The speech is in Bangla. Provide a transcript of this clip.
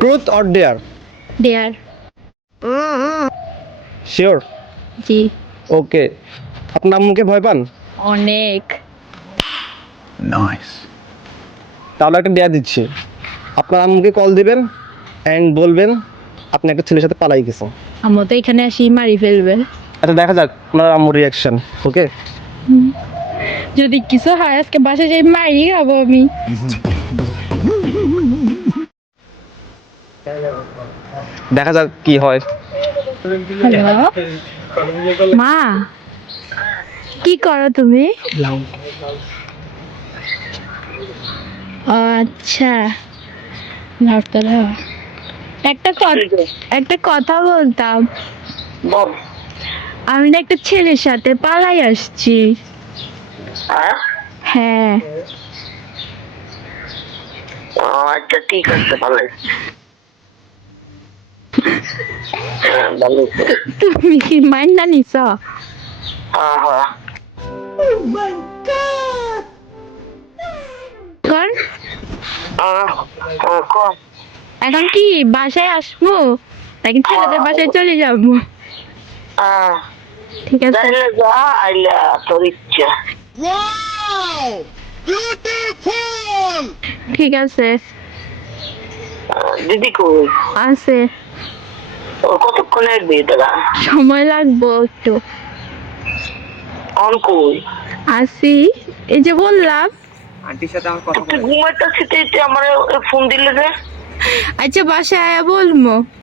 Truth or dare? Dare. Sure? জি। ওকে, আপনার আম্মুকে ভয় পান? অনেক। নাইস। তাহলে একটা ডেয়ার দিচ্ছি, আপনার আম্মুকে কল দিবেন অ্যান্ড বলবেন আপনি একটা ছেলের সাথে পালাই গেছেন। আম্মু তো এখানে আসি মারি ফেলবে। আচ্ছা দেখা যাক আপনার আম্মুর রিয়াকশন। ওকে, যদি কিছু হয় আজকে বাসায় যাই মারি খাবো আমি। দেখা যাক কি হয়। হ্যালো মা, কি করো তুমি? ও আচ্ছা, একটা কথা বলতাম। বল। আমি না একটা ছেলের সাথে পালাই আসছি। হ্যাঁ। আচ্ছা ঠিক আছে, ভালো। ভালো। তুমি কি মাইন্ডা নিছ? হ্যাঁ। কর। কম। এখন কি বাসায় আসবো নাকি ছেলেদের বাসায় চলে যাবো? ঠিক আছে। যাইলে যা, আইলে তোর ইচ্ছা। ঠিক আছে। দিদি কই? আছে। ওর কতক্ষণ আসবি দাদা? সময় লাগবো একটু। অন কই? আসি, এই যে বললাম। আন্টির সাথে আমার কথা তুই ঘুমাইতেছিস, আমার ফোন দিলে যে। আচ্ছা বাসায় আয়া বলবো।